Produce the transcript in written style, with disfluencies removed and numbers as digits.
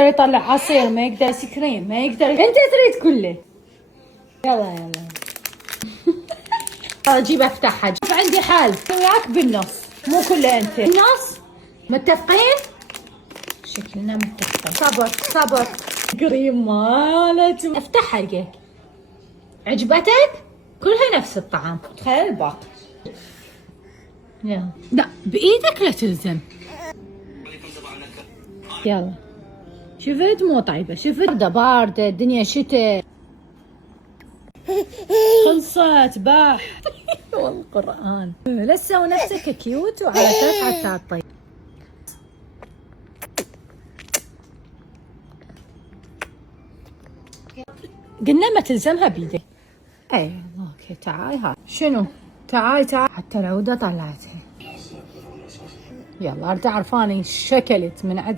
يقدر يطلع عصير، ما يقدر ايس كريم، ما يقدر. انت تريد كله. يلا يلا اجيب افتحها. شوف عندي حل وياك بالنص، مو كله انت بالنص. متفقين؟ شكلنا متفقين. صبر صبر. كريم مالت. افتحها لقيك. عجبتك؟ كلها نفس الطعم. تخيل الباقي. يلا. لا بايدك لا تلزم. يلا. شفت مو طيبة، شفت باردة الدنيا شتاء. خلصت باح. والقرآن لا تسوي نفسك كيوت وعلى اساس حتى الطيب. قلنا ما تلزمها بيدك. اي اوكي تعاي ها شنو؟ تعاي حتى العودة طلعتها. يلا ارجع عرفاني شكلت من عدها.